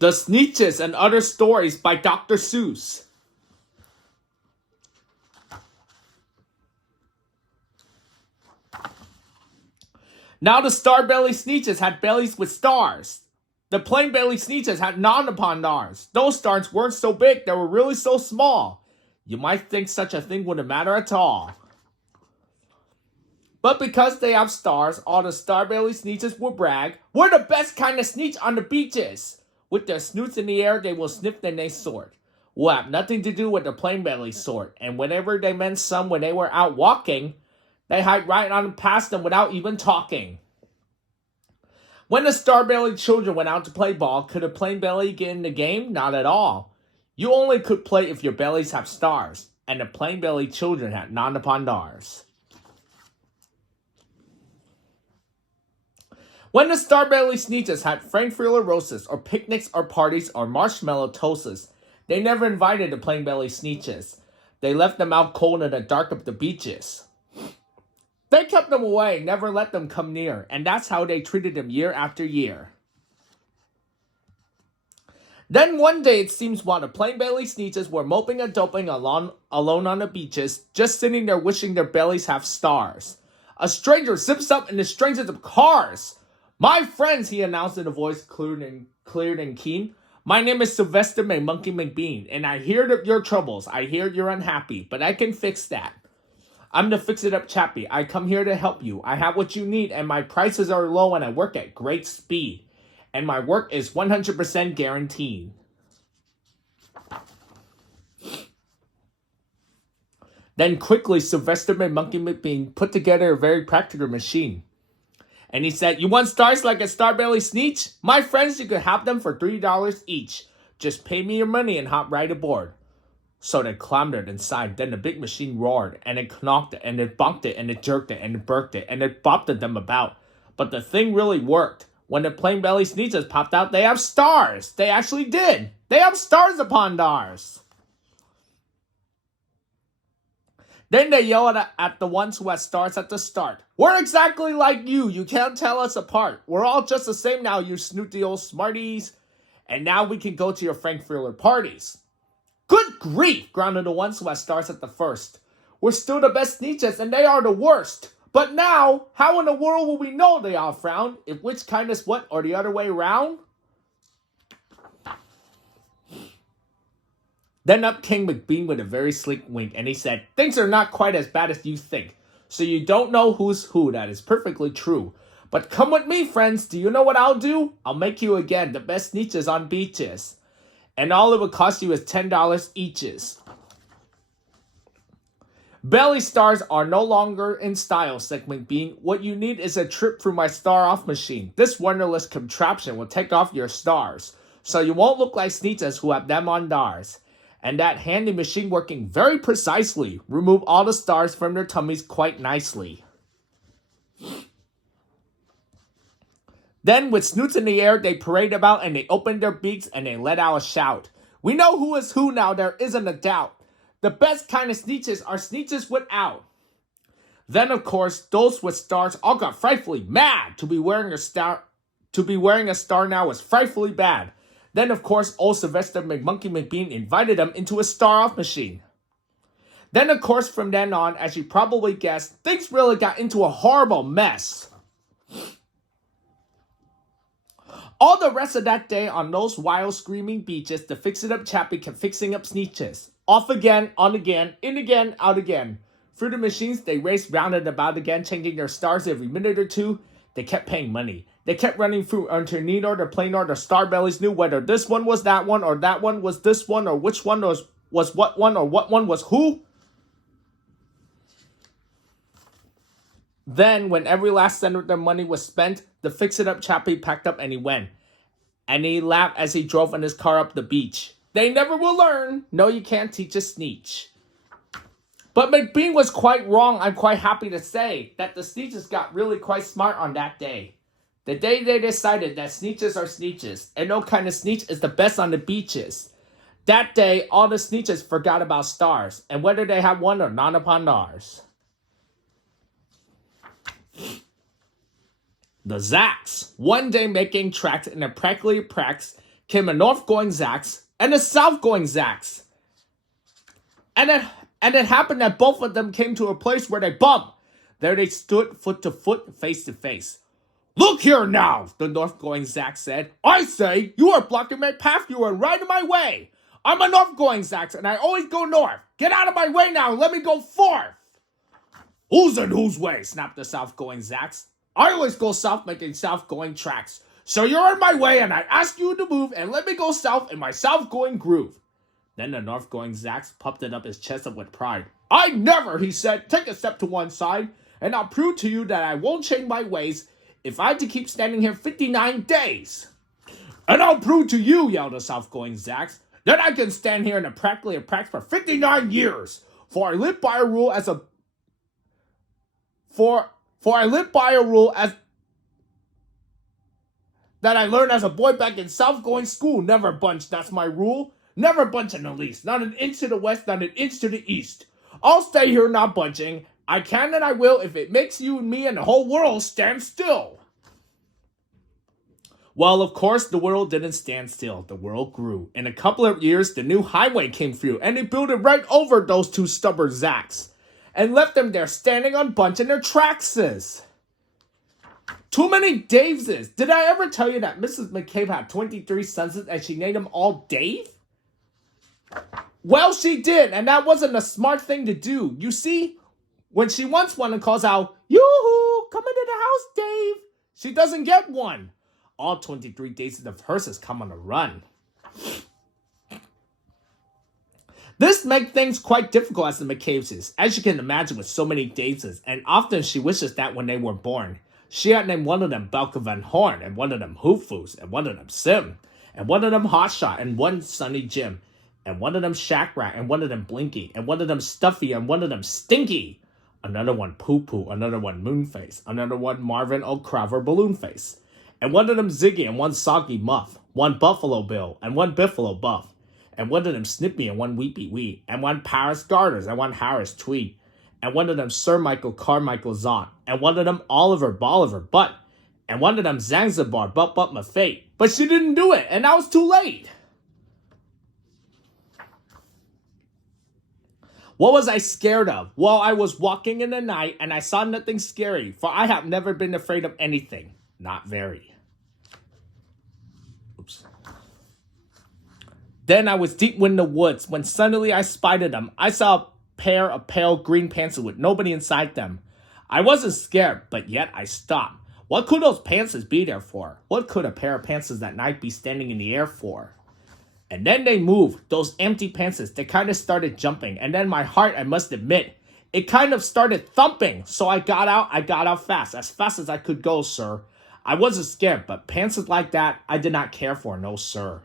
The Sneetches and Other Stories by Dr. Seuss. Now the star-bellied Sneetches had bellies with stars. The plain-bellied Sneetches had none upon stars. Those stars weren't so big, they were really so small. You might think such a thing wouldn't matter at all. But because they have stars, all the star-bellied Sneetches will brag, "We're the best kind of Sneetch on the beaches." With their snoots in the air, they will sniff the next sort. Will have nothing to do with the plain-bellied sort, and whenever they met some when they were out walking, they hide right on past them without even talking. When the star-bellied children went out to play ball, could a plain belly get in the game? Not at all. You only could play if your bellies have stars, and the plain-bellied children had none upon stars. When the star-bellied Sneetches had Frankfurter roses, or picnics, or parties, or marshmallow toasts, they never invited the plain-bellied Sneetches. They left them out cold in the dark of the beaches. They kept them away, never let them come near, and that's how they treated them year after year. Then one day it seems while the plain-bellied Sneetches were moping and doping alone on the beaches, just sitting there wishing their bellies have stars, a stranger zips up in the strangest of cars. "My friends," he announced in a voice clear and keen, "my name is Sylvester McMonkey McBean, and I heard of your troubles. I hear you're unhappy, but I can fix that. I'm the fix-it-up chappie. I come here to help you. I have what you need, and my prices are low, and I work at great speed. And my work is 100% guaranteed." Then quickly, Sylvester McMonkey McBean put together a very practical machine. And he said, "You want stars like a star-bellied Sneetch? My friends, you could have them for $3 each. Just pay me your money and hop right aboard." So they clambered inside. Then the big machine roared, and it knocked it, and it bonked it, and it jerked it, and it burked it, and it bopped them about. But the thing really worked. When the plain-bellied Sneetches popped out, they have stars. They actually did. They have stars upon stars. Then they yelled at the ones who had stars at the start. "We're exactly like you. You can't tell us apart. We're all just the same now, you snooty old smarties. And now we can go to your Frankfurter parties." "Good grief," grounded the ones who had stars at the first. "We're still the best Sneetches, and they are the worst. But now, how in the world will we know?" they all frowned. "If which kind is what, or the other way round?" Then up came McBean with a very sleek wink, and he said, "Things are not quite as bad as you think. So you don't know who's who, that is perfectly true. But come with me, friends. Do you know what I'll do? I'll make you again the best Sneetches on beaches. And all it would cost you is $10 eaches." "Belly stars are no longer in style," said McBean. "What you need is a trip through my star-off machine. This wonderless contraption will take off your stars, so you won't look like Sneetches who have them on stars. And that handy machine working very precisely, remove all the stars from their tummies quite nicely." Then with snoots in the air, they paraded about, and they opened their beaks, and they let out a shout. "We know who is who now, there isn't a doubt. The best kind of Sneetches are Sneetches without." Then, of course, those with stars all got frightfully mad. To be wearing a star now was frightfully bad. Then, of course, old Sylvester McMonkey McBean invited them into a star-off machine. Then, of course, from then on, as you probably guessed, things really got into a horrible mess. All the rest of that day on those wild screaming beaches, the fix-it-up chappie kept fixing up Sneetches. Off again, on again, in again, out again. Through the machines, they raced round and about again, changing their stars every minute or two. They kept paying money. They kept running through until neither the plain or the star-bellies knew whether this one was that one, or that one was this one, or which one was what one, or what one was who. Then, when every last cent of their money was spent, the fix-it-up chappie packed up and he went. And he laughed as he drove in his car up the beach. They never will learn. No, you can't teach a Sneetch. But McBean was quite wrong, I'm quite happy to say, that the Sneetches got really quite smart on that day. The day they decided that Sneetches are Sneetches, and no kind of Sneetch is the best on the beaches. That day, all the Sneetches forgot about stars, and whether they had one or none upon stars. The Zacks, one day making tracks in a prickly pracks, came a north-going Zax and a south-going Zax. And it happened that both of them came to a place where they bumped. There they stood foot to foot, face to face. "Look here now," the north-going Zax said. "I say, you are blocking my path. You are right in my way. I'm a north-going Zax, and I always go north. Get out of my way now and let me go forth." "Who's in whose way?" snapped the south-going Zax. "I always go south making south-going tracks. So you're in my way, and I ask you to move and let me go south in my south-going groove." Then the north-going Zax puffed it up his chest up with pride. "I never," he said. "Take a step to one side, and I'll prove to you that I won't change my ways if I have to keep standing here 59 days. "And I'll prove to you," yelled the south-going Zax, "that I can stand here in a practically for 59 years. For I live by a rule as a... For I live by a rule as... that I learned as a boy back in south-going school. Never bunch, that's my rule. Never bunch in the least. Not an inch to the west, not an inch to the east. I'll stay here not bunching. I can and I will if it makes you and me and the whole world stand still." Well, of course, the world didn't stand still. The world grew. In a couple of years, the new highway came through, and they built it right over those two stubborn Zax, and left them there standing on bunch in their trackses. Too many Daveses. Did I ever tell you that Mrs. McCabe had 23 sons and she named them all Dave? Well, she did, and that wasn't a smart thing to do. You see, when she wants one and calls out, "Yoo-hoo, come into the house, Dave," she doesn't get one. All 23 Daveses of hers has come on a run. This makes things quite difficult as the McCabeses, as you can imagine with so many Daveses, and often she wishes that when they were born, she had named one of them Belka Van Horn, and one of them Hoofus, and one of them Sim, and one of them Hotshot, and one Sonny Jim, and one of them Shack Rat, and one of them Blinky, and one of them Stuffy, and one of them Stinky, another one Poo Poo, another one Moonface, another one Marvin O'Craver Balloonface, and one of them Ziggy, and one Soggy Muff, one Buffalo Bill, and one Biffalo Buff, and one of them Snippy, and one Weepy Wee, and one Paris Garters, and one Harris Tweed, and one of them Sir Michael Carmichael Zot, and one of them Oliver Bolivar Butt, and one of them Zanzibar Butt my fate. But she didn't do it, and now it's too late. What was I scared of? Well, I was walking in the night, and I saw nothing scary, for I have never been afraid of anything. Not very. Oops. Then I was deep in the woods, when suddenly I spied them. I saw a pair of pale green pantses with nobody inside them. I wasn't scared, but yet I stopped. What could those pantses be there for? What could a pair of pantses that night be standing in the air for? And then they moved, those empty pantses. They kind of started jumping, and then my heart, I must admit, it kind of started thumping. So I got out fast as I could go, sir. I wasn't scared, but pantses like that, I did not care for, no sir.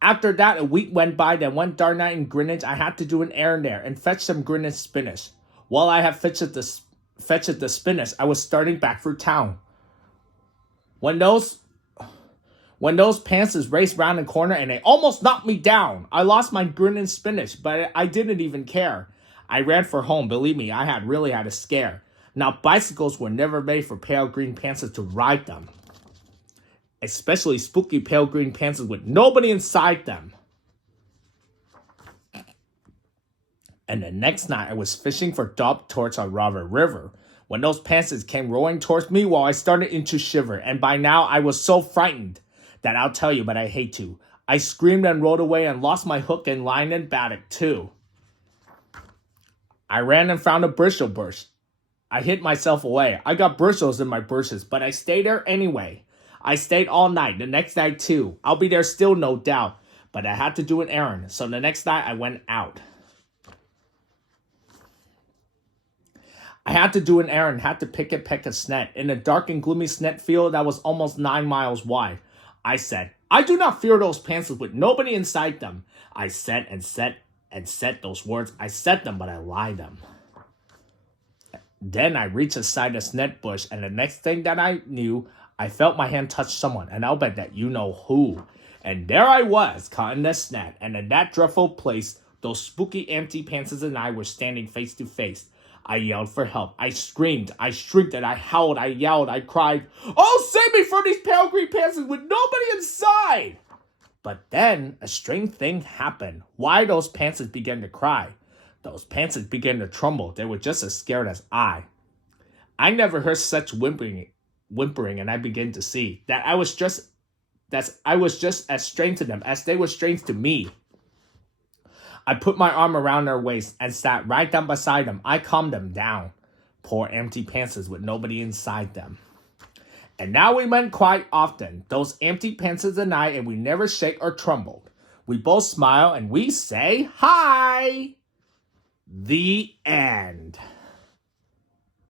After that, a week went by. Then one dark night in Greenwich, I had to do an errand there and fetch some Greenwich spinach. While I had fetched the spinach, I was starting back through town. When those pantses raced round the corner and they almost knocked me down. I lost my Greenwich spinach, but I didn't even care. I ran for home. Believe me, I had really had a scare. Now, bicycles were never made for pale green pantses to ride them. Especially spooky pale green pantses with nobody inside them. And the next night, I was fishing for dog torch on Robert River when those pantses came roaring towards me while I started to shiver. And by now, I was so frightened that I'll tell you, but I hate to. I screamed and rolled away and lost my hook and line and baddock too. I ran and found a bristle bush. I hid myself away. I got bristles in my bushes, but I stayed there anyway. I stayed all night, the next night too. I'll be there still, no doubt. But I had to do an errand, so the next night I went out. I had to do an errand, had to peck a snet. In a dark and gloomy snet field that was almost 9 miles wide. I said, I do not fear those pantses with nobody inside them. I said those words. I said them, but I lied them. Then I reached aside a snet bush, and the next thing that I knew, I felt my hand touch someone, and I'll bet that you know who. And there I was, caught in the snet, and in that dreadful place, those spooky empty pantses and I were standing face to face. I yelled for help. I screamed. I shrieked and I howled. I yelled. I cried, "Oh, save me from these pale green pansies with nobody inside!" But then a strange thing happened. Why those pansies began to cry? Those pansies began to tremble. They were just as scared as I. I never heard such whimpering, and I began to see that I was just as strange to them as they were strange to me. I put my arm around their waist and sat right down beside them. I calmed them down. Poor empty pansies with nobody inside them. And now we went quite often, those empty pansies and I, and we never shake or trembled. We both smile and we say hi. The end.